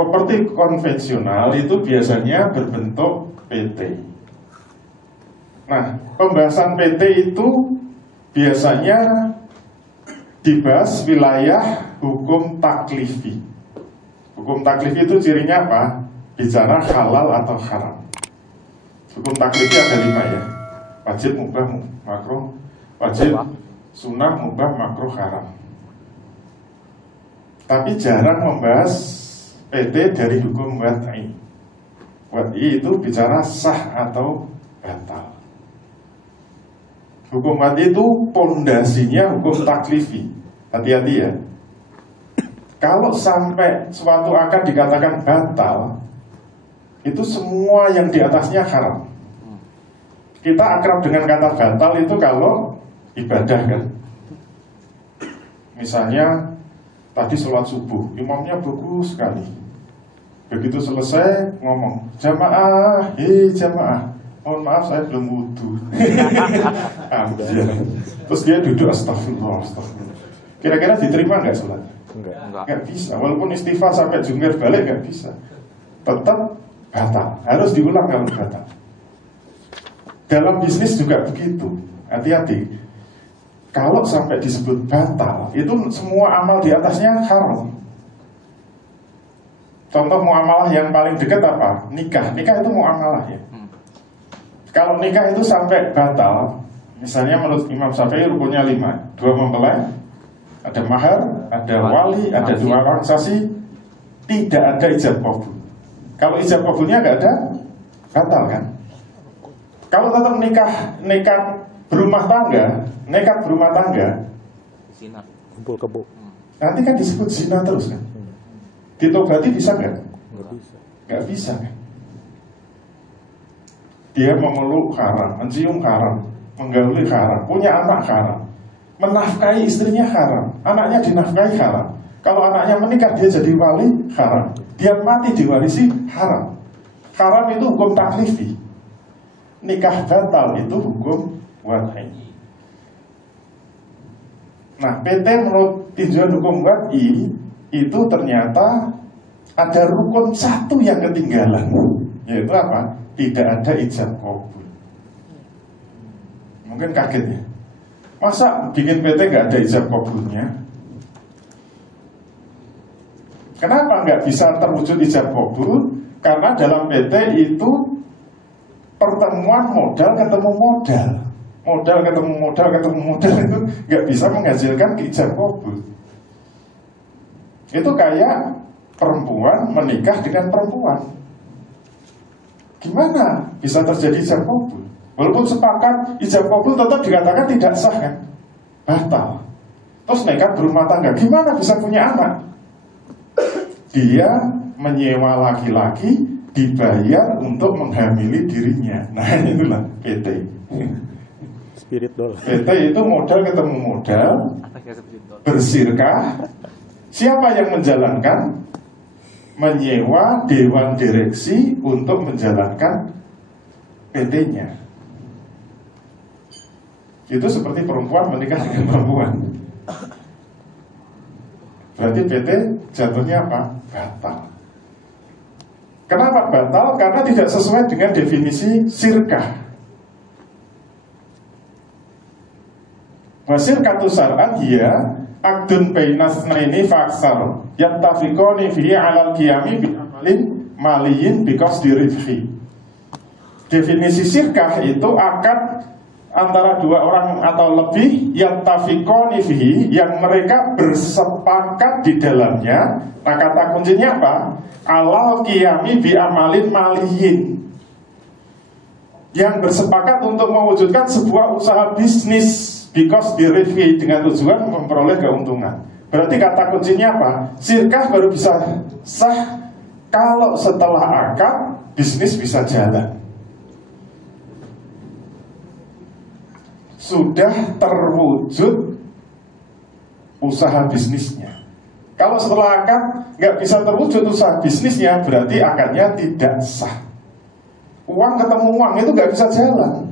properti konvensional itu biasanya berbentuk PT. Nah, pembahasan PT itu biasanya dibahas wilayah hukum taklifi. Hukum taklifi itu cirinya apa? Bicara halal atau haram. Hukum taklifi ada 5 ya. Wajib, mubah, makruh. Wajib, sunnah, mubah, makruh, haram. Tapi jarang membahas PT dari hukum wad'i. Wad'i itu bicara sah atau batal. Hukum wad'i itu pondasinya hukum taklifi. Hati-hati ya. Kalau sampai suatu akad dikatakan batal, itu semua yang di atasnya haram. Kita akrab dengan kata batal itu kalau ibadah kan. Misalnya tadi sholat subuh, imamnya bagus sekali. Begitu selesai ngomong, jamaah, jamaah, mohon maaf saya belum wudu. Terus dia duduk, astagfirullah, astagfirullah. Kira-kira diterima nggak sholatnya? Nggak bisa. Walaupun istighfar sampai jungkir balik nggak bisa. Tetap batal. Harus diulang kalau batal. Dalam bisnis juga begitu. Hati-hati. Kalau sampai disebut batal, itu semua amal di atasnya haram. Contoh muamalah yang paling dekat apa? Nikah. Nikah itu muamalah ya. Kalau nikah itu sampai batal, misalnya menurut Imam Syafi'i rukunnya 5. 2 mempelai, ada mahar, ada wali, ada 2 orang saksi, tidak ada ijab qabul. Kalau ijab qabulnya nggak ada, batal kan? Kalau tetap nekat berumah tangga, nekat berumah tangga, zina, kumpul kebo. Nanti kan disebut zina terus kan? Ditobati bisa nggak? Nggak bisa. Nggak bisa kan? Dia memeluk haram, mencium haram, menggauli haram, punya anak haram, menafkahi istrinya haram, anaknya dinafkahi haram. Kalau anaknya menikah dia jadi wali haram, dia mati diwarisi haram. Haram itu hukum taklifi. Nikah batal itu hukum wad'i. Nah, PT menurut tinjauan hukum wad'i itu ternyata ada rukun 1 yang ketinggalan, yaitu apa? Tidak ada ijab qabul. Mungkin kaget ya, masa bikin PT nggak ada ijab qabulnya? Kenapa nggak bisa terwujud ijab qabul? Karena dalam PT itu pertemuan modal ketemu modal, modal ketemu modal ketemu modal itu nggak bisa menghasilkan ijab qabul. Itu kayak perempuan menikah dengan perempuan. Gimana bisa terjadi ijab qabul? Walaupun sepakat ijab qabul tetap dikatakan tidak sah kan? Batal. Terus nekat berumah tangga, gimana bisa punya anak? Dia menyewa laki-laki dibayar untuk menghamili dirinya. Nah itulah PT. Spirit doll. PT itu modal ketemu modal, bersirkah. Siapa yang menjalankan? Menyewa dewan direksi untuk menjalankan PT-nya. Itu seperti perempuan menikah dengan perempuan. Berarti PT jatuhnya apa? Batal. Kenapa batal? Karena tidak sesuai dengan definisi sirkah. Wasirkatu syar'an hiya aqdun bainas naini faksar yattafiqani fihi 'alal qiyami bi amalin maliyin bi qasdi rifhi. Definisi sirkah itu akad antara 2 orang atau lebih yattafiqani fihi, yang mereka bersepakat di dalamnya. Nah, kata kuncinya apa? 'Alal qiyami bi amalin maliyin, yang bersepakat untuk mewujudkan sebuah usaha bisnis because dirifki, dengan tujuan memperoleh keuntungan. Berarti kata kuncinya apa? Sirkah baru bisa sah kalau setelah akad bisnis bisa jalan, sudah terwujud usaha bisnisnya. Kalau setelah akad nggak bisa terwujud usaha bisnisnya, berarti akadnya tidak sah. Uang ketemu uang itu nggak bisa jalan.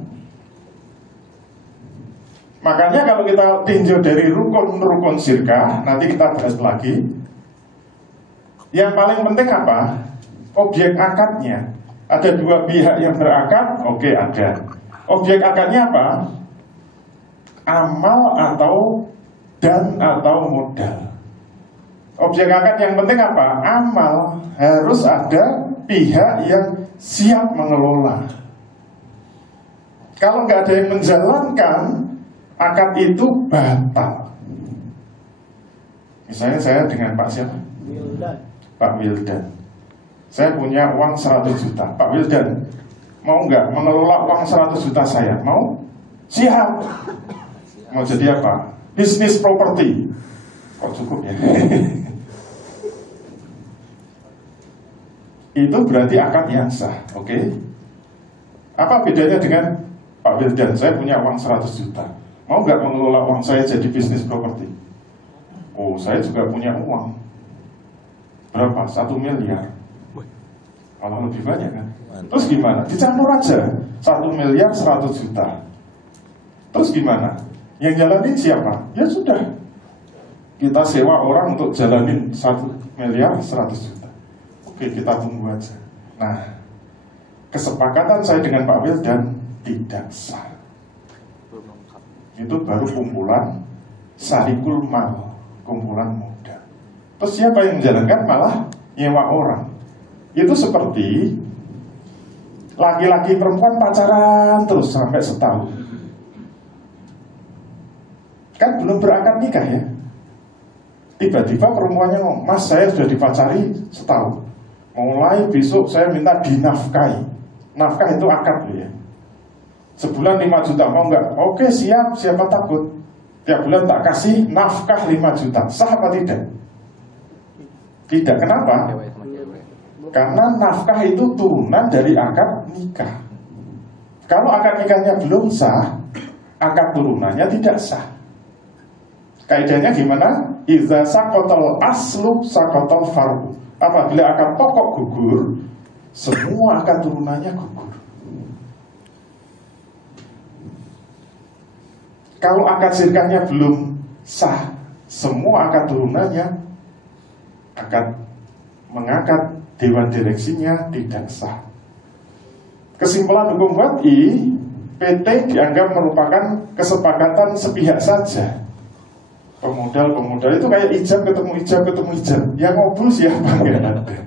Makanya kalau kita tinjau dari rukun-rukun sirkah, nanti kita bahas lagi. Yang paling penting apa? Objek akadnya. Ada dua pihak yang berakad, oke ada. Objek akadnya apa? Amal atau modal. Objek akad yang penting apa? Amal. Harus ada pihak yang siap mengelola. Kalau nggak ada yang menjalankan, akad itu batal. Misalnya saya dengan Pak siapa? Pak Wildan. Saya punya uang 100 juta. Pak Wildan, mau nggak mengelola uang 100 juta saya? Mau? Siap. Mau jadi apa? Bisnis properti. Kok cukup ya? Itu berarti akad yang sah. Oke? Apa bedanya dengan Pak Wildan? Saya punya uang 100 juta. Mau nggak mengelola uang saya jadi bisnis properti? Oh, saya juga punya uang. Berapa? 1 miliar. Kalau lebih banyak kan. Terus gimana? Dicampur aja 1 miliar 100 juta. Terus gimana? Yang jalanin siapa? Ya sudah, kita sewa orang untuk jalanin 1 miliar 100 juta. Oke, kita tunggu aja. Nah, kesepakatan saya dengan Pak Wildan tidak sah. Itu baru kumpulan sarikul mal, kumpulan modal. Terus siapa yang menjalankan? Malah nyewa orang. Itu seperti laki-laki perempuan pacaran terus sampai setahun. Kan belum berakad nikah ya. Tiba-tiba perempuannya ngomong, Mas saya sudah dipacari setahun, mulai besok saya minta dinafkahi. Nafkah itu akad ya. Sebulan 5 juta, mau nggak? Oke siap, siapa takut. Tiap bulan tak kasih nafkah 5 juta. Sah apa tidak? Tidak, kenapa? Karena nafkah itu turunan dari akad nikah. Kalau akad nikahnya belum sah, akad turunannya tidak sah. Kaidahnya gimana? Idza saqatal aslu saqatal far'u. Apabila akad pokok gugur, semua akad turunannya gugur. Kalau akad sirkahnya belum sah, semua akad turunannya, akad mengakad dewan direksinya tidak sah. Kesimpulan hukum WADI, PT dianggap merupakan kesepakatan sepihak saja. Pemodal itu kayak ijab ketemu ijab. Yang ngobrol siapa? Nggak ada.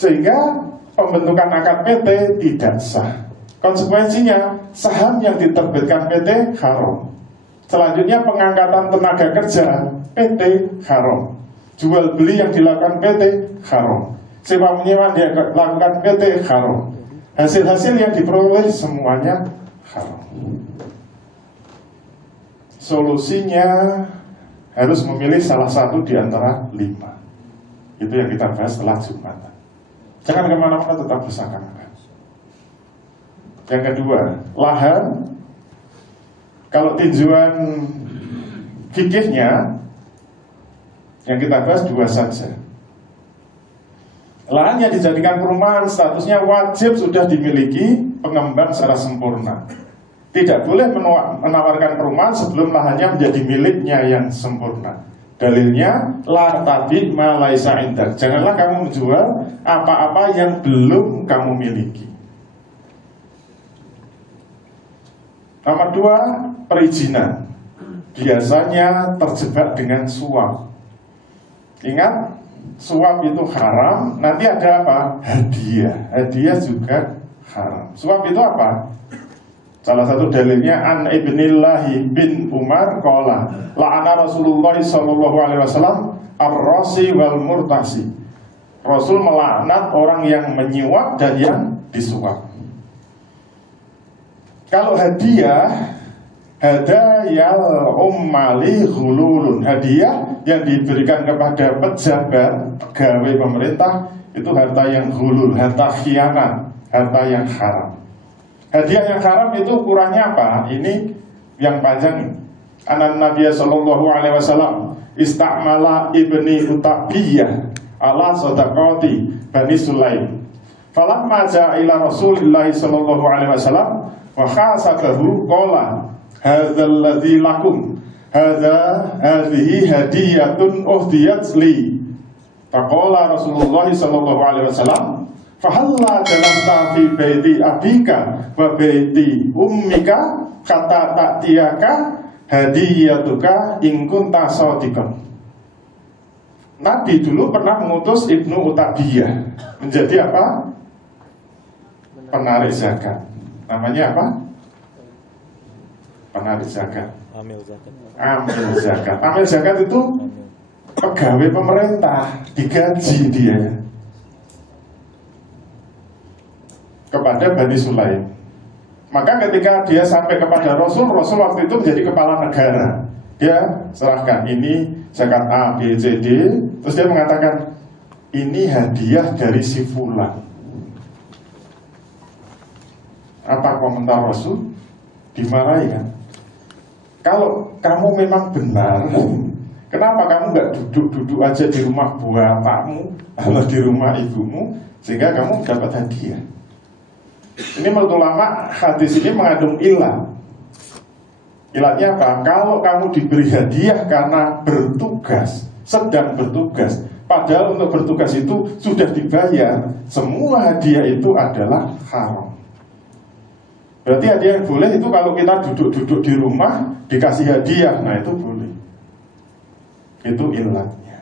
Sehingga pembentukan akad PT tidak sah. Konsekuensinya saham yang diterbitkan PT haram. Selanjutnya pengangkatan tenaga kerja PT haram. Jual beli yang dilakukan PT haram. Sewa menyewa yang dilakukan PT haram. Hasil-hasil yang diperoleh semuanya haram. Solusinya harus memilih salah satu di antara 5. Itu yang kita bahas setelah Jumatan. Jangan kemana-mana, tetap bersama-sama. Yang kedua, lahan. Kalau tinjauan fikihnya, yang kita bahas 2 saja. Lahan yang dijadikan perumahan statusnya wajib sudah dimiliki pengembang secara sempurna. Tidak boleh menawarkan perumahan sebelum lahannya menjadi miliknya yang sempurna. Dalilnya la tabi ma laisa indak. Janganlah kamu menjual apa-apa yang belum kamu miliki. Nomor 2, perizinan. Biasanya terjebak dengan suap. Ingat, suap itu haram. Nanti ada apa? Hadiah. Hadiah juga haram. Suap itu apa? Salah satu dalilnya an Ibnillahi bin Umar qala la'ana Rasulullah sallallahu alaihi wasallam ar-rasi wal murtasi. Rasul melaknat orang yang menyuap dan yang disuap. Kalau hadiah, hadayal ummali ghululun. Hadiah yang diberikan kepada pejabat, pegawai pemerintah, itu harta yang ghulul, harta khianat, harta yang haram. Hadiah yang haram itu ukurannya apa? Ini yang panjang. Anan Nabiya sallallahu alaihi wasallam istamala ibni Utabiyah ala sadaqati Bani Sulaim. Falamma ja'a ila Rasulillah sallallahu alaihi wasallam wa khasakahu qala hadzal ladzi lakum hadhihi hadiyatun uhdiyat li Faqala Rasulullah sallallahu alaihi wasallam, "Fahalla jalasta fi baiti abika wa baiti ummika kata ta'tiyaka hadiyatuka in kunta shadiqan." Nabi dulu pernah mengutus Ibnu Utabiyah menjadi apa? Penarik zakat. Namanya apa? Penarik zakat. Amil zakat. Amil zakat. Amil zakat itu pegawai pemerintah, digaji dia kepada Bani Sulaim. Maka ketika dia sampai kepada Rasul waktu itu menjadi kepala negara. Dia serahkan ini zakat A, B, C, D. Terus dia mengatakan, ini hadiah dari si fulan. Apa komentar Rasul? Dimarahi kan? Kalau kamu memang benar, kenapa kamu nggak duduk-duduk aja di rumah bapakmu atau di rumah ibumu sehingga kamu dapat hadiah? Ini menurut ulama, hadis ini mengandung ilah. Ilahnya apa? Kalau kamu diberi hadiah karena bertugas, sedang bertugas, padahal untuk bertugas itu sudah dibayar, semua hadiah itu adalah haram. Berarti hadiah yang boleh itu kalau kita duduk-duduk di rumah dikasih hadiah, nah itu boleh. Itu ilahnya.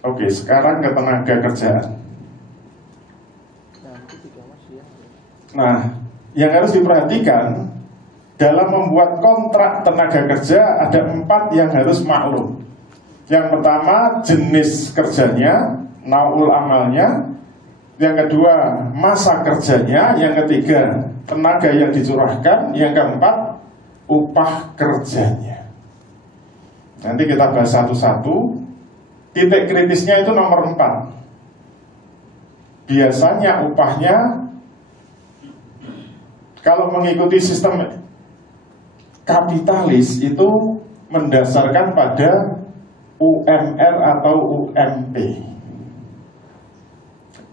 Oke, sekarang ke tenaga kerjaan. Nah, yang harus diperhatikan dalam membuat kontrak tenaga kerja ada 4 yang harus maklum. Yang pertama, jenis kerjanya, naul amalnya. Yang kedua, masa kerjanya. Yang ketiga, tenaga yang dicurahkan. Yang keempat, upah kerjanya. Nanti kita bahas satu-satu. Titik kritisnya itu nomor 4. Biasanya upahnya, kalau mengikuti sistem kapitalis itu mendasarkan pada UMR atau UMP.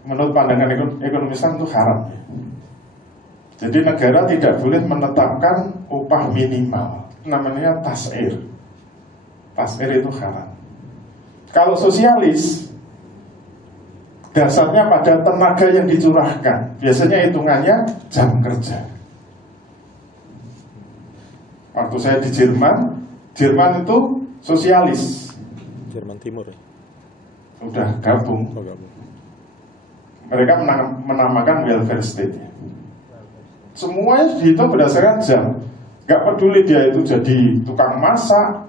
Menurut pandangan ekonomi Islam itu haram. Jadi negara tidak boleh menetapkan upah minimal. Namanya tas'ir. Tas'ir itu haram. Kalau sosialis, dasarnya pada tenaga yang dicurahkan. Biasanya hitungannya jam kerja. Waktu saya di Jerman itu sosialis. Jerman Timur ya? Udah gabung. Oh, gabung. Mereka menamakan welfare state. Semuanya dihitung berdasarkan jam. Gak peduli dia itu jadi tukang masak,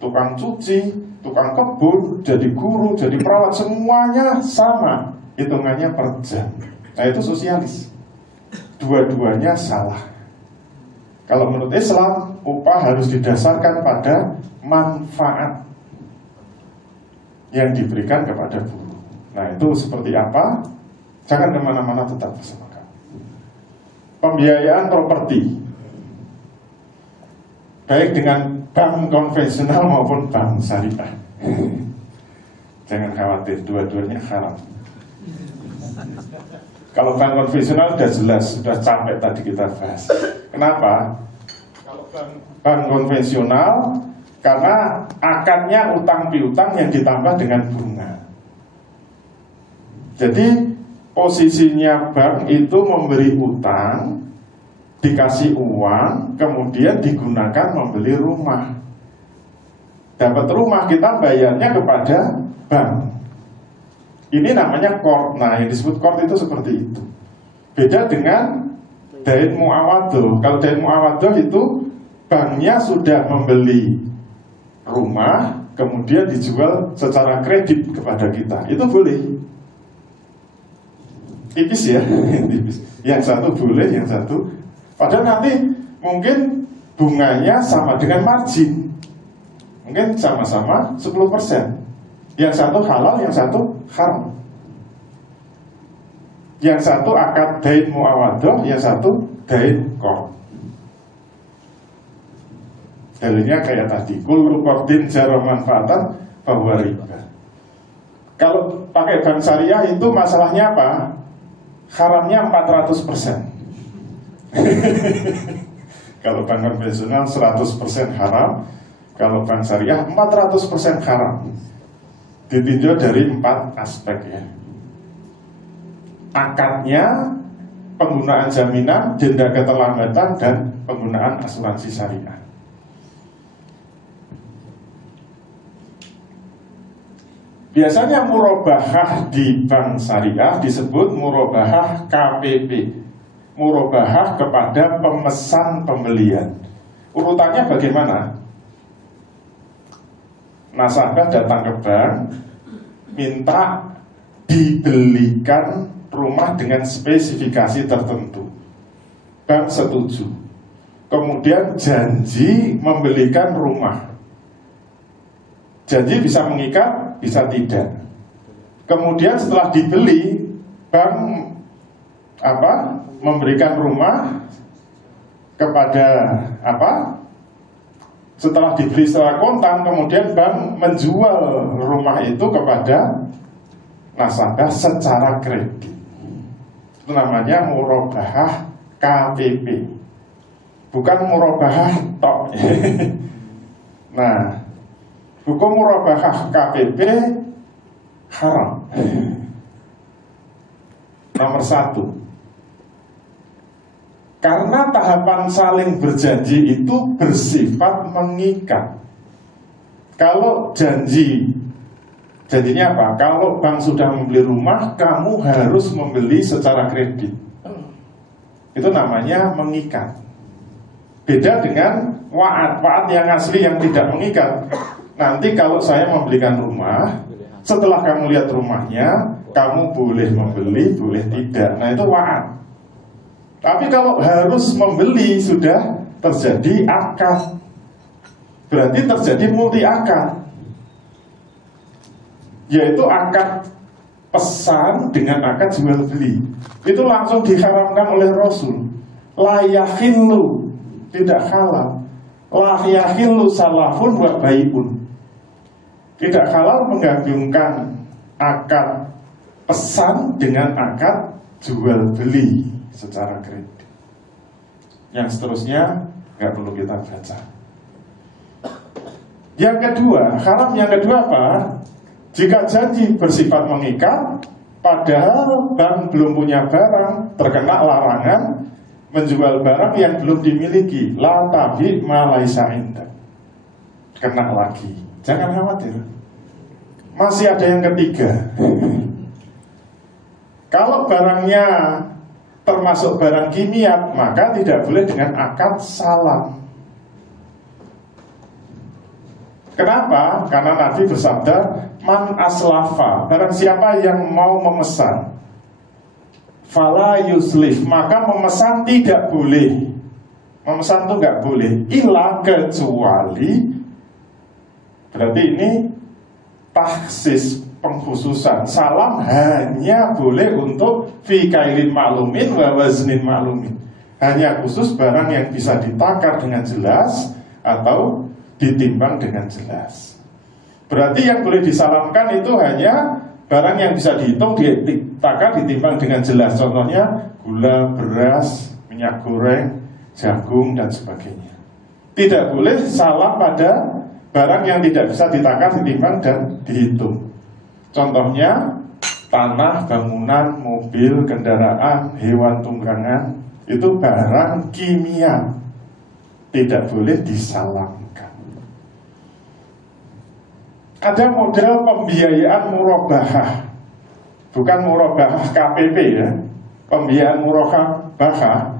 tukang cuci, tukang kebun, jadi guru, jadi perawat, semuanya sama. Hitungannya per jam. Nah itu sosialis. Dua-duanya salah. Kalau menurut Islam, upah harus didasarkan pada manfaat yang diberikan kepada buruh. Nah itu seperti apa? Jangan kemana-mana, tetap bersama kami. Pembiayaan properti, baik dengan bank konvensional maupun bank syariah. Jangan khawatir, dua-duanya haram. Kalau bank konvensional sudah jelas, sudah capek tadi kita bahas. Kenapa? Kalau bank konvensional, karena akadnya utang piutang yang ditambah dengan bunga. Jadi posisinya bank itu memberi utang, dikasih uang, kemudian digunakan membeli rumah. Dapat rumah, kita bayarnya kepada bank. Ini namanya qard. Nah, yang disebut qard itu seperti itu. Beda dengan dain muawadoh. Kalau dain muawadoh itu banknya sudah membeli rumah, kemudian dijual secara kredit kepada kita. Itu boleh. Tipis ya, tipis. Yang satu boleh, yang satu. Padahal nanti mungkin bunganya sama dengan margin. Mungkin sama-sama 10%. Yang satu halal, yang satu haram. Yang satu akad dain muawadoh, yang satu dain qard. Dalilnya kayak tadi, kullu qardin jara manfaatan fahuwa riba. Kalau pakai bank syariah itu masalahnya apa? Haramnya 400%. Kalau bank konvensional 100% haram, kalau bank syariah 400% haram. ditinjau dari 4 aspek ya. Akadnya, penggunaan jaminan, denda keterlambatan, dan penggunaan asuransi syariah. Biasanya murabahah di bank syariah disebut murabahah KPP, murabahah kepada pemesan pembelian. Urutannya bagaimana? Nasabah datang ke bank, minta dibelikan rumah dengan spesifikasi tertentu. Bank setuju. Kemudian janji membelikan rumah. Janji bisa mengikat, bisa tidak. Kemudian setelah dibeli, bank memberikan rumah kepada setelah dibeli secara kontan, kemudian bank menjual rumah itu kepada nasabah secara kredit. Itu namanya murabahah KPP, bukan murabahah tok. Nah, hukum murabahah KPP haram. Nomor 1, karena tahapan saling berjanji itu bersifat mengikat. Kalau janjinya apa? Kalau bank sudah membeli rumah, kamu harus membeli secara kredit. Itu namanya mengikat. Beda dengan wa'ad yang asli yang tidak mengikat. Nanti kalau saya membelikan rumah, setelah kamu lihat rumahnya, kamu boleh membeli, boleh tidak. Nah itu wa'ad. Tapi kalau harus membeli, sudah terjadi akad. Berarti terjadi multi akad, yaitu akad pesan dengan akad jual beli. Itu langsung diharamkan oleh Rasul. La yahillu, tidak halal. La yahillu salafun wa bai'un. Tidak halal menggabungkan akad pesan dengan akad jual beli secara kredit. Yang seterusnya nggak perlu kita baca. Yang kedua, haram yang kedua apa? Jika janji bersifat mengikat, padahal bank belum punya barang, terkena larangan menjual barang yang belum dimiliki. La tabi ma laisa indak. Kena lagi. Jangan khawatir. Masih ada yang ketiga. Kalau barangnya termasuk barang kimia, maka tidak boleh dengan akad salam. Kenapa? Karena Nabi bersabda, man aslafa, barang siapa yang mau memesan, fala yuslif, maka memesan tidak boleh. Memesan itu nggak boleh, illa kecuali, berarti ini taksis, pengkhususan. Salam hanya boleh untuk fi kailin maklumin wa waznin maklumin, hanya khusus barang yang bisa ditakar dengan jelas atau ditimbang dengan jelas. Berarti yang boleh disalamkan itu hanya barang yang bisa dihitung, ditakar, ditimbang dengan jelas. Contohnya gula, beras, minyak goreng, jagung, dan sebagainya. Tidak boleh salam pada barang yang tidak bisa ditakar, ditimbang, dan dihitung. Contohnya tanah, bangunan, mobil, kendaraan, hewan tunggangan, itu barang kimia, tidak boleh disalamkan. Ada model pembiayaan murabahah, bukan murabahah KPP ya. Pembiayaan murabahah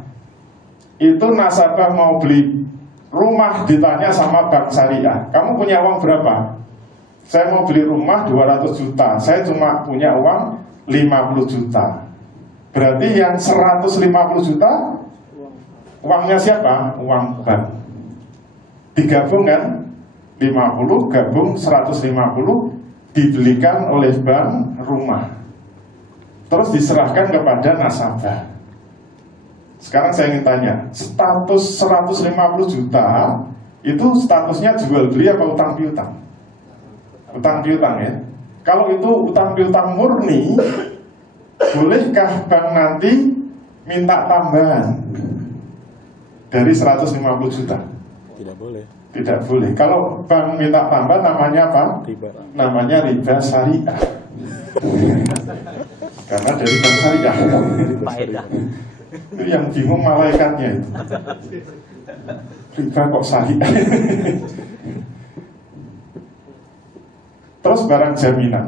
itu nasabah mau beli rumah, ditanya sama bank syariah, kamu punya uang berapa? Saya mau beli rumah 200 juta, saya cuma punya uang 50 juta. Berarti yang 150 juta uangnya siapa? Uang bank. Digabung kan? 50 gabung 150, dibelikan oleh bank rumah, terus diserahkan kepada nasabah. Sekarang saya ingin tanya, status 150 juta itu statusnya jual beli apa utang piutang? Utang piutang ya. Kalau itu utang piutang murni, bolehkah bank nanti minta tambahan dari 150 juta? Tidak boleh. Tidak boleh. Kalau bank minta tambah namanya apa? Riba. Namanya riba syariah. Karena dari bank syariah. Faedah. Itu yang bingung malaikatnya itu. Riba kok syariah. Terus barang jaminan.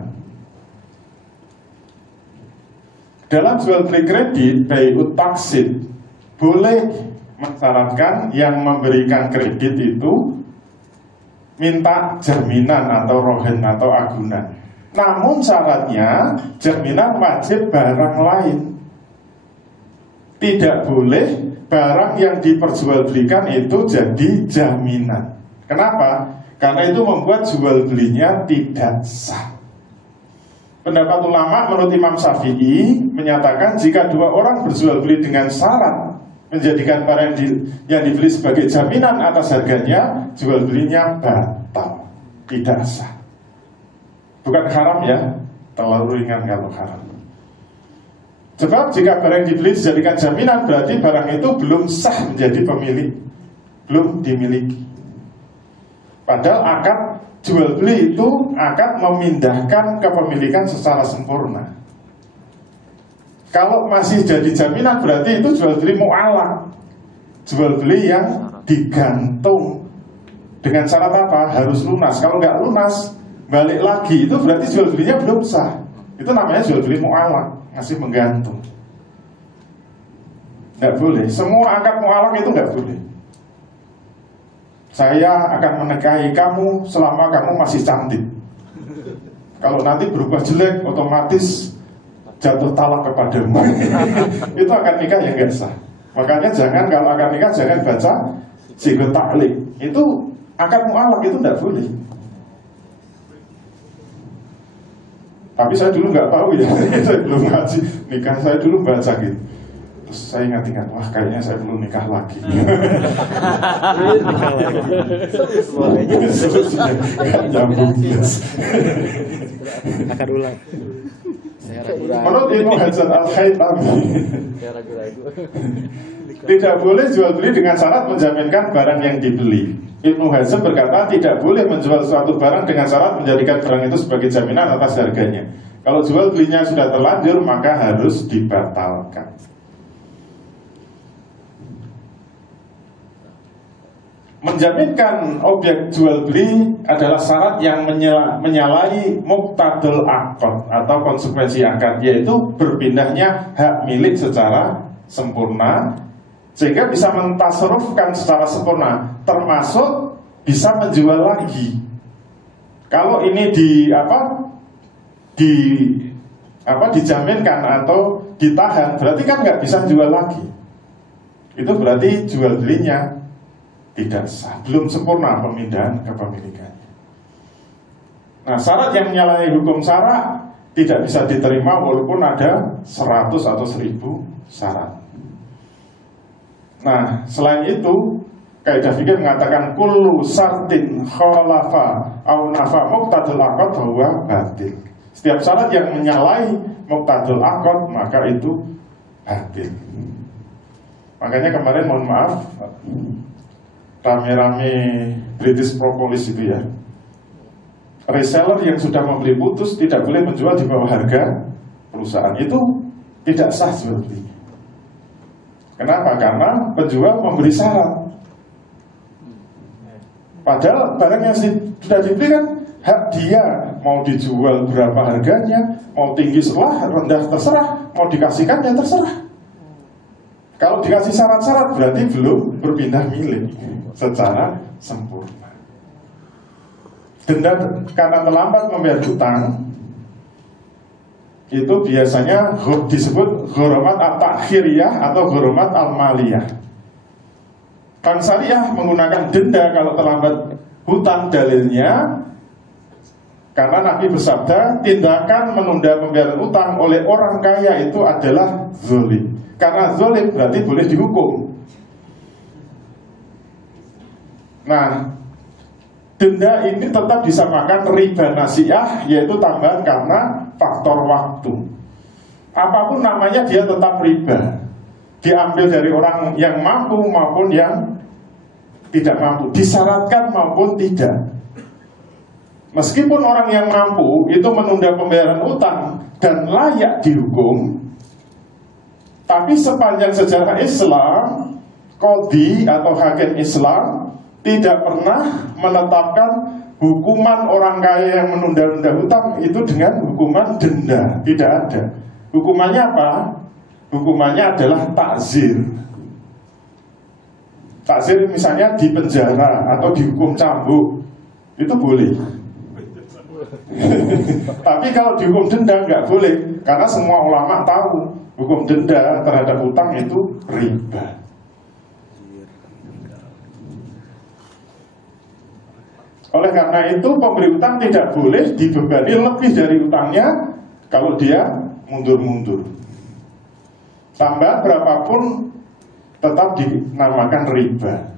Dalam jual beli kredit, bay'ut taksid boleh mensyaratkan yang memberikan kredit itu minta jaminan atau rohen atau agunan. Namun syaratnya jaminan wajib barang lain. Tidak boleh barang yang diperjualbelikan itu jadi jaminan. Kenapa? Karena itu membuat jual belinya tidak sah. Pendapat ulama menurut Imam Syafi'i menyatakan jika dua orang berjual beli dengan syarat menjadikan barang yang dibeli sebagai jaminan atas harganya, jual belinya batal, tidak sah. Bukan haram ya, terlalu ringan kalau haram. Sebab jika barang dibeli dijadikan jaminan berarti barang itu belum sah menjadi pemilik, belum dimiliki. Padahal akad jual beli itu akan memindahkan kepemilikan secara sempurna. Kalau masih jadi jaminan berarti itu jual beli mu'alaq, jual beli yang digantung. Dengan syarat apa? Harus lunas. Kalau nggak lunas, balik lagi, itu berarti jual belinya belum sah. Itu namanya jual beli mu'alaq, masih menggantung. Nggak boleh. Semua akad mu'alaq itu nggak boleh. Saya akan menikahi kamu selama kamu masih cantik. Kalau nanti berubah jelek, otomatis jatuh talak kepadamu. Itu akan nikah yang gak sah. Makanya jangan, kalau akan nikah jangan baca sigot taklik. Itu akad mu'alaq itu tidak boleh. Tapi saya dulu nggak tahu ya. Saya belum ngaji nikah, saya dulu baca gitu. Terus saya ingat-ingat, wah kayaknya saya belum nikah lagi. Akan ulang. Menurut Ibnu Hajar Al-Haytami, tidak boleh jual beli dengan syarat menjaminkan barang yang dibeli. Ibnu Hajar berkata tidak boleh menjual suatu barang dengan syarat menjadikan barang itu sebagai jaminan atas harganya. Kalau jual belinya sudah terlanjur maka harus dibatalkan. Menjaminkan objek jual beli adalah syarat yang menyalahi muqtadul aqd atau konsekuensi akad, yaitu berpindahnya hak milik secara sempurna sehingga bisa mentasarrufkan secara sempurna, termasuk bisa menjual lagi. Kalau ini dijaminkan atau ditahan, berarti kan nggak bisa jual lagi. Itu berarti jual belinya tidak sah, belum sempurna pemindahan kepemilikan. Nah, syarat yang menyalahi hukum syara tidak bisa diterima walaupun ada 100 atau 1000 syarat. Nah, selain itu, kaidah fikih mengatakan kullu syartin khalafa au nafa muqtadul aqd huwa batil. Setiap syarat yang menyalahi muqtadul aqd maka itu batil. Makanya kemarin mohon maaf, rame-rame British Propolis itu ya, reseller yang sudah membeli putus tidak boleh menjual di bawah harga perusahaan. Itu tidak sah jual beli. Kenapa? Karena penjual memberi syarat. Padahal barang yang sudah dibeli kan hak dia, mau dijual berapa harganya, mau tinggi setelah, rendah terserah, mau dikasihkan ya terserah. Kalau dikasih syarat-syarat berarti belum berpindah milik secara sempurna. Denda karena terlambat membayar hutang itu biasanya disebut ghuramat at-ta'khiriyah atau ghuramat al-maliyah. Bank syariah menggunakan denda kalau terlambat hutang, dalilnya karena Nabi bersabda, tindakan menunda pembayaran hutang oleh orang kaya itu adalah zalim. Karena zalim berarti boleh dihukum. Nah, denda ini tetap disamakan riba nasiah, yaitu tambahan karena faktor waktu. Apapun namanya dia tetap riba. Diambil dari orang yang mampu maupun yang tidak mampu, disyaratkan maupun tidak. Meskipun orang yang mampu itu menunda pembayaran utang dan layak dihukum, tapi sepanjang sejarah Islam, qadhi atau hakim Islam tidak pernah menetapkan hukuman orang kaya yang menunda-nunda hutang itu dengan hukuman denda. Tidak ada. Hukumannya apa? Hukumannya adalah takzir. Takzir misalnya di penjara atau dihukum cambuk, itu boleh. Tapi kalau dihukum denda nggak boleh, karena semua ulama tahu hukum denda terhadap hutang itu riba. Oleh karena itu pemberi utang tidak boleh dibebani lebih dari utangnya kalau dia mundur-mundur. Tambah berapapun tetap dinamakan riba.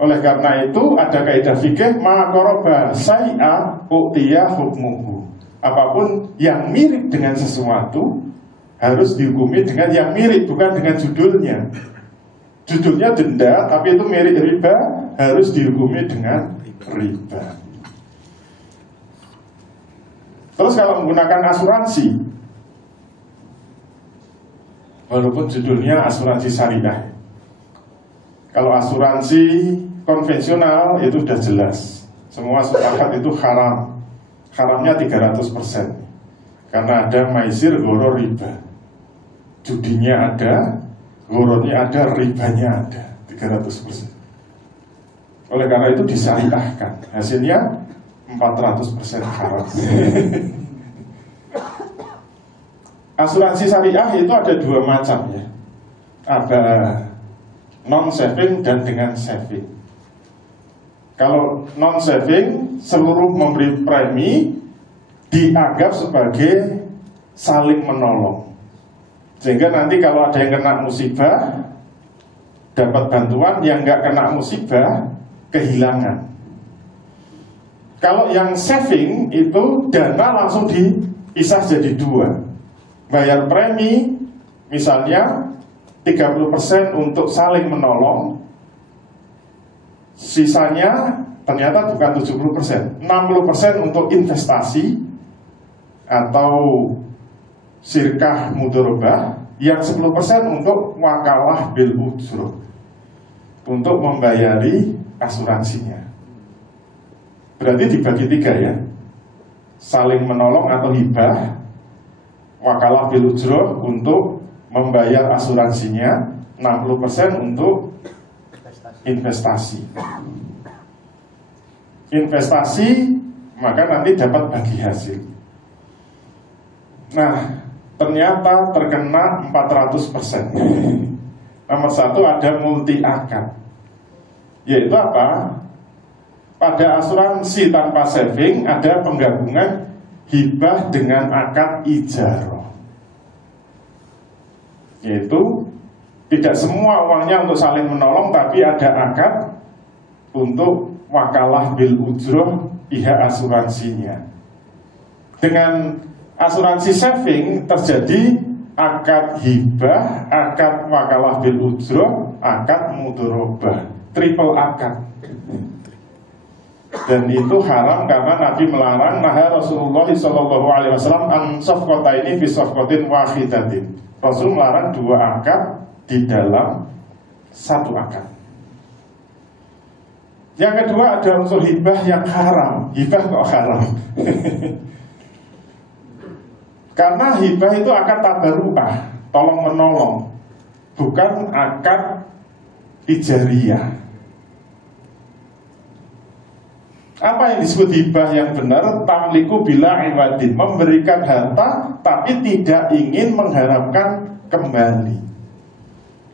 Oleh karena itu ada kaidah fikih ma qoroba syai'a u'tiya hukmuhu. Apapun yang mirip dengan sesuatu harus dihukumi dengan yang mirip, bukan dengan judulnya. Judulnya denda, tapi itu mirip riba, harus dihukumi dengan riba. Terus kalau menggunakan asuransi, walaupun judulnya asuransi syariah, kalau asuransi konvensional itu sudah jelas, semua sepakat itu haram. Haramnya 300%. Karena ada maisir, goro, riba. Judinya ada, goronya ada, ribanya ada, 300%. Oleh karena itu disyariahkan. Hasilnya 400% haram. Asuransi syariah itu ada dua macam ya. Ada non-saving dan dengan saving. Kalau non-saving, seluruh memberi premi dianggap sebagai saling menolong. Sehingga nanti kalau ada yang kena musibah, dapat bantuan, yang nggak kena musibah kehilangan. Kalau yang saving itu dana langsung dipisah jadi dua. Bayar premi misalnya 30% untuk saling menolong, sisanya ternyata bukan 70%, 60% untuk investasi atau sirkah mudharabah, yang 10% untuk wakalah bil ujroh, untuk membayari asuransinya. Berarti dibagi tiga ya, saling menolong atau hibah, wakalah bil ujroh untuk membayar asuransinya, 60% untuk investasi. Investasi maka nanti dapat bagi hasil. Nah, ternyata terkena 400%. Nomor satu ada multi akad. Yaitu apa? Pada asuransi tanpa saving ada penggabungan hibah dengan akad ijarah. Yaitu tidak semua uangnya untuk saling menolong, tapi ada akad untuk wakalah bil ujroh pihak asuransinya. Dengan asuransi saving terjadi akad hibah, akad wakalah bil ujroh, akad mudharabah, triple akad. Dan itu haram karena Nabi melarang, naha Rasulullah SAW an safqataini fi safqatin wahidatin. Rasul melarang dua akad di dalam satu akad. Yang kedua ada unsur hibah yang haram. Hibah kok haram? Karena hibah itu akad tabaru'ah, tolong menolong, bukan akad ijariyah. Apa yang disebut hibah yang benar? Tamliku bila iwadin, memberikan harta tapi tidak ingin mengharapkan kembali.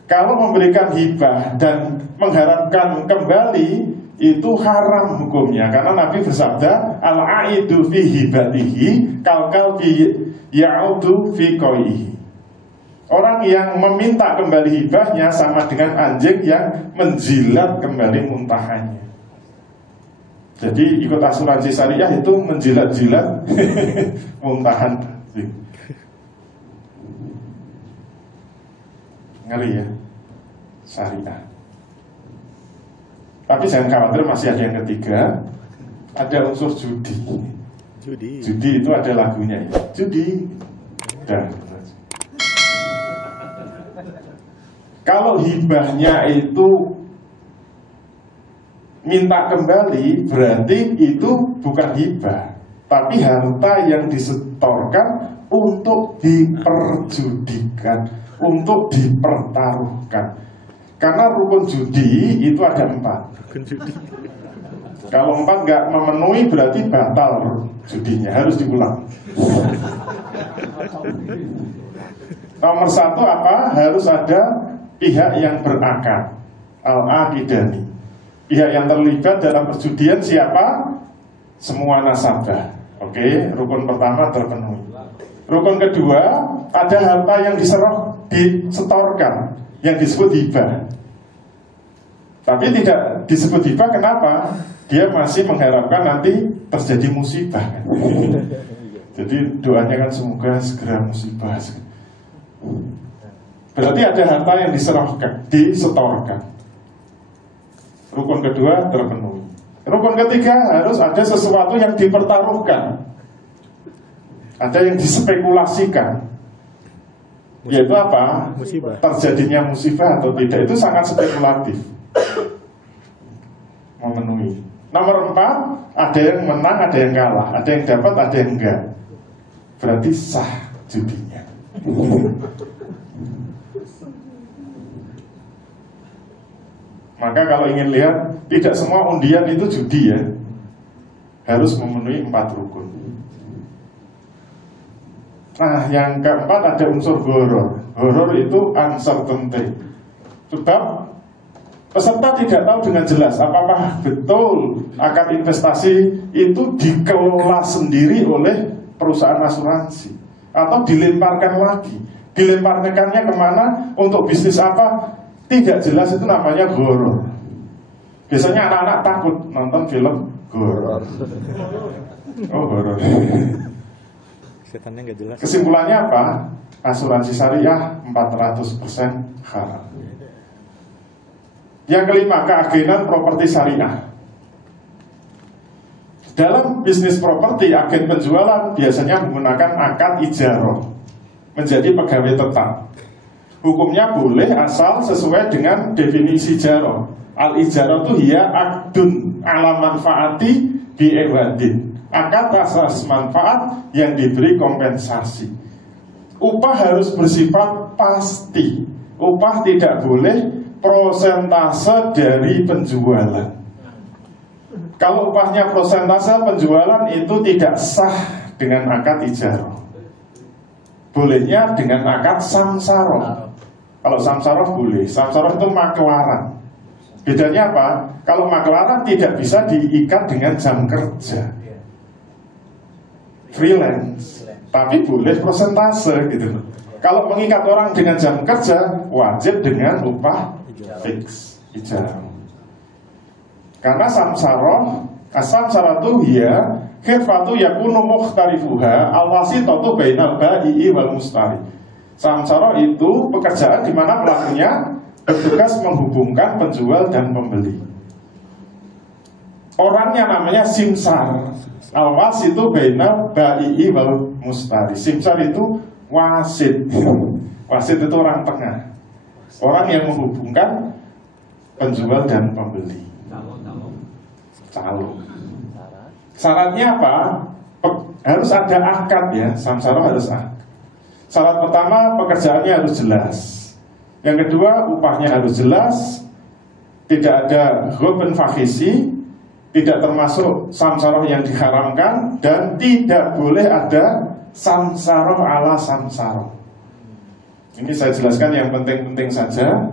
Kalau memberikan hibah dan mengharapkan kembali itu haram hukumnya, karena Nabi bersabda al-aidu fi hibatihi kalkal fi ya'udu fi qaihi. Orang yang meminta kembali hibahnya sama dengan anjing yang menjilat kembali muntahannya. Jadi ikut asuransi syariah itu menjilat-jilat muntahan anjing. Ngeri ya, syariah. Tapi jangan khawatir, masih ada yang ketiga, ada unsur judi. Judi itu ada lagunya ya. Judi. Dan kalau hibahnya itu minta kembali, berarti itu bukan hibah, tapi harta yang disetorkan untuk diperjudikan, untuk dipertaruhkan. Karena rukun judi itu ada 4. Kalau 4 nggak memenuhi berarti batal judinya, harus diulang. Nomor 1 apa? Harus ada pihak yang berakad, al-aqidani. Pihak yang terlibat dalam perjudian siapa? Semua nasabah. Oke, rukun pertama terpenuhi. Rukun kedua, ada harta yang disetorkan, yang disebut hibah. Tapi tidak disebut hibah, kenapa? Dia masih mengharapkan nanti terjadi musibah. Jadi doanya kan semoga segera musibah. Berarti ada harta yang disetorkan. Rukun kedua terpenuhi. Rukun ketiga, harus ada sesuatu yang dipertaruhkan, ada yang dispekulasikan. Yaitu apa? Musibah. Terjadinya musibah atau tidak, itu sangat spekulatif. Memenuhi. Nomor 4, ada yang menang, ada yang kalah, ada yang dapat, ada yang enggak. Berarti sah judinya. Maka kalau ingin lihat, tidak semua undian itu judi ya. Harus memenuhi 4 rukun. Nah, yang keempat ada unsur horor. Horor itu uncertainty. Sebab peserta tidak tahu dengan jelas apakah betul akad investasi itu dikelola sendiri oleh perusahaan asuransi atau dilemparkan lagi. Dilemparkannya kemana, untuk bisnis apa, tidak jelas. Itu namanya horor. Biasanya anak-anak takut nonton film horor. Oh, horor. Setannya nggak jelas. Kesimpulannya apa? Asuransi syariah 400% haram. Yang kelima, keagenan properti syariah. Dalam bisnis properti, agen penjualan biasanya menggunakan akad ijarah, menjadi pegawai tetap. Hukumnya boleh asal sesuai dengan definisi ijarah. Al-ijarah itu hiya akdun ala manfaati bi'ewadin, akad atas manfaat yang diberi kompensasi. Upah harus bersifat pasti. Upah tidak boleh prosentase dari penjualan. Kalau upahnya prosentase penjualan, itu tidak sah dengan akad ijarah. Bolehnya dengan akad samsaroh. Kalau samsaroh boleh. Samsaroh itu makelaran. Bedanya apa? Kalau makelaran tidak bisa diikat dengan jam kerja, freelance, tapi boleh prosentase gitu. Kalau mengikat orang dengan jam kerja, wajib dengan upah fix ijarah. Karena samsaroh, as-samsaratu hiya khirfatu yakunu mukhtarifuha al-wasitatu bainal bai'i wal mustari. Samsaroh itu pekerjaan di mana pelakunya bertugas menghubungkan penjual dan pembeli. Orangnya namanya simsar. Al-wasitu bainal bai'i wal mustari. Simsar itu wasit. Wasit itu orang tengah, orang yang menghubungkan penjual dan pembeli. Calon. Syaratnya apa? Harus ada akad ya. Samsara harus akad. Syarat pertama, pekerjaannya harus jelas. Yang kedua, upahnya harus jelas. Tidak ada ghoben fakhisi, tidak termasuk samsara yang diharamkan, dan tidak boleh ada samsara ala samsara. Ini saya jelaskan yang penting-penting saja.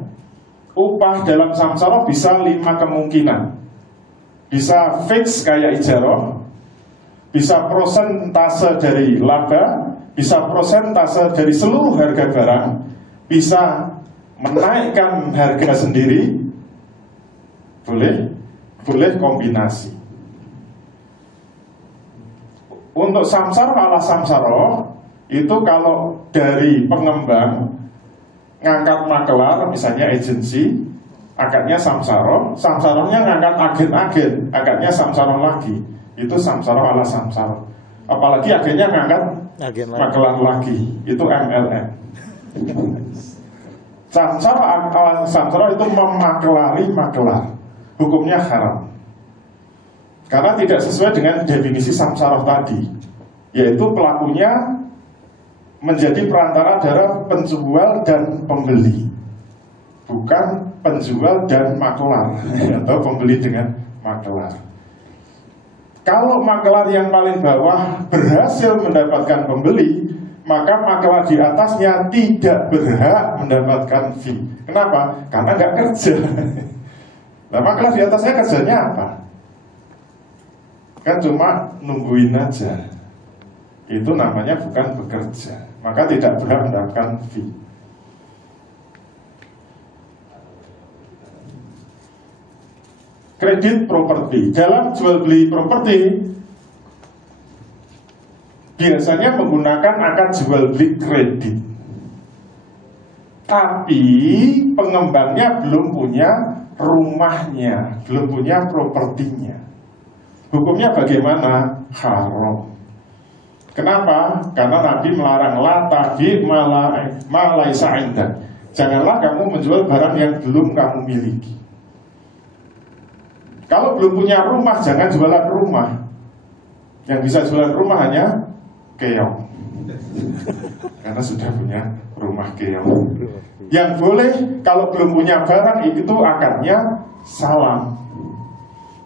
Upah dalam samsara bisa 5 kemungkinan. Bisa fix kayak ijarah, bisa prosentase dari laba, bisa prosentase dari seluruh harga barang, bisa menaikkan harga sendiri, boleh kombinasi. Untuk samsara ala samsara itu kalau dari pengembang ngangkat makelar, misalnya agensi, akadnya samsara, samsaranya ngangkat agen-agen, akadnya samsara lagi. Itu samsara ala samsara. Apalagi agennya ngangkat makelar lagi, itu MLM. Samsara ala samsara itu memakelari makelar, hukumnya haram. Karena tidak sesuai dengan definisi samsara tadi, yaitu pelakunya menjadi perantara antara penjual dan pembeli, bukan penjual dan makelar atau pembeli dengan makelar. Kalau makelar yang paling bawah berhasil mendapatkan pembeli, maka makelar di atasnya tidak berhak mendapatkan fee. Kenapa? Karena nggak kerja. Nah, makelar di atasnya kerjanya apa? Kan cuma nungguin aja. Itu namanya bukan bekerja, maka tidak berhak mendapatkan fee. Kredit properti. Dalam jual beli properti biasanya menggunakan akad jual beli kredit, tapi pengembangnya belum punya rumahnya, belum punya propertinya. Hukumnya bagaimana? Haram. Kenapa? Karena Nabi melarang la tabi malaisa indak. Janganlah kamu menjual barang yang belum kamu miliki. Kalau belum punya rumah, jangan jualan rumah. Yang bisa jualan rumah hanya keong, karena sudah punya rumah keong. Yang boleh kalau belum punya barang itu akadnya salam.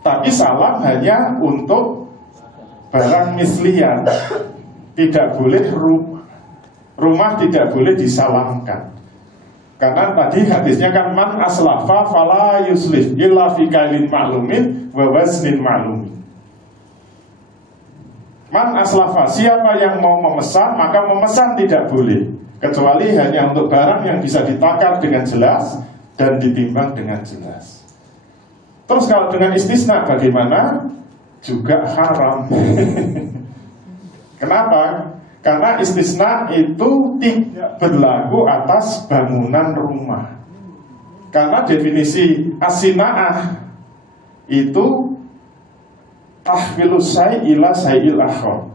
Tapi salam hanya untuk barang mislian, tidak boleh rumah tidak boleh disalamkan. Karena tadi hadisnya kan man aslafa fala yuslif illa fi kailin ma'lumin wa waznin ma'lumin. Man aslafa, siapa yang mau memesan maka memesan tidak boleh, kecuali hanya untuk barang yang bisa ditakar dengan jelas dan ditimbang dengan jelas. Terus kalau dengan istisna bagaimana? Juga haram. Kenapa? Karena istisna itu tidak berlaku atas bangunan rumah. Karena definisi as-sina'ah itu tahwilus syai' ila syai'il akhar.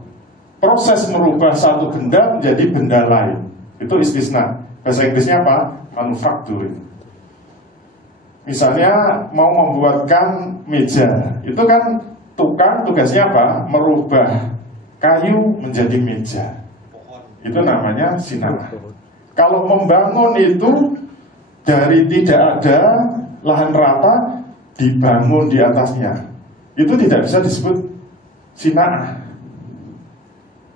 Proses merubah satu benda menjadi benda lain. Itu istisna. Bahasa Inggrisnya apa? Manufacturing. Misalnya mau membuatkan meja, itu kan tukang tugasnya apa? Merubah kayu menjadi meja. Itu namanya sina'ah. Kalau membangun itu dari tidak ada lahan rata dibangun di atasnya, itu tidak bisa disebut sina'ah.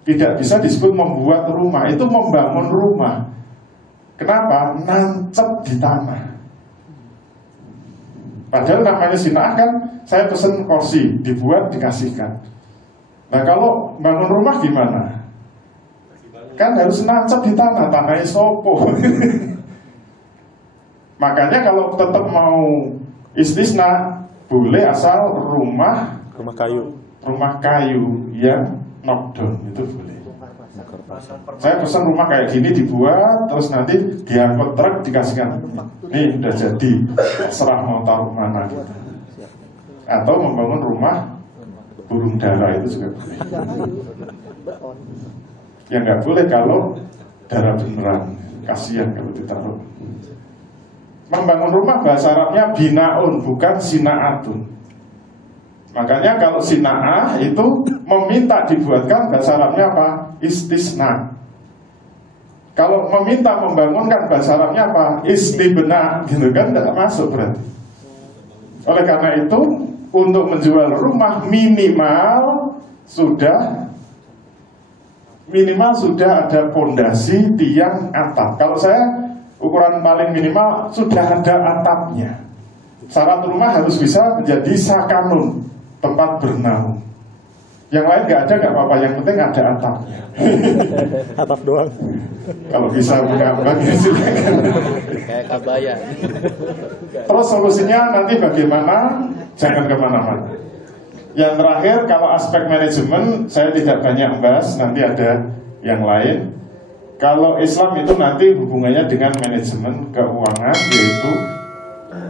Tidak bisa disebut membuat rumah, itu membangun rumah. Kenapa? Nancep di tanah. Padahal namanya sina'ah kan, saya pesen kursi, dibuat, dikasihkan. Nah kalau bangun rumah gimana? Kan harus nancep di tanah, tanahnya sopo. Makanya kalau tetap mau istisna, boleh asal rumah kayu yang knockdown, itu boleh. Saya pesan rumah kayak gini dibuat, terus nanti diangkut truk dikasihkan. Nih udah jadi, serah mau taruh mana gitu. Atau membangun rumah burung dara, itu juga boleh. Ya nggak boleh kalau dara beneran, kasihan kalau ditaruh. Membangun rumah bahasa Arabnya binaun, bukan sina'atun. Makanya kalau sina'ah itu meminta dibuatkan, bahasa Arabnya apa? Istisna. Kalau meminta membangunkan, bahasa Arabnya apa? Istibna, gitu kan, tidak masuk berarti. Oleh karena itu, untuk menjual rumah minimal sudah ada pondasi tiang atap. Kalau saya ukuran paling minimal sudah ada atapnya. Syarat rumah harus bisa menjadi sakanun, tempat bernaung. Yang lain nggak ada nggak apa-apa, yang penting ada atapnya. Atap doang. Kalau bisa mengambang ya silakan. Kayak kabaya. Terus solusinya nanti bagaimana? Jangan kemana-mana. Yang terakhir, kalau aspek manajemen saya tidak banyak membahas, nanti ada yang lain. Kalau Islam itu nanti hubungannya dengan manajemen keuangan, yaitu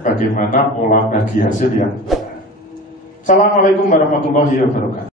bagaimana pola bagi hasil yang. Assalamualaikum warahmatullahi wabarakatuh.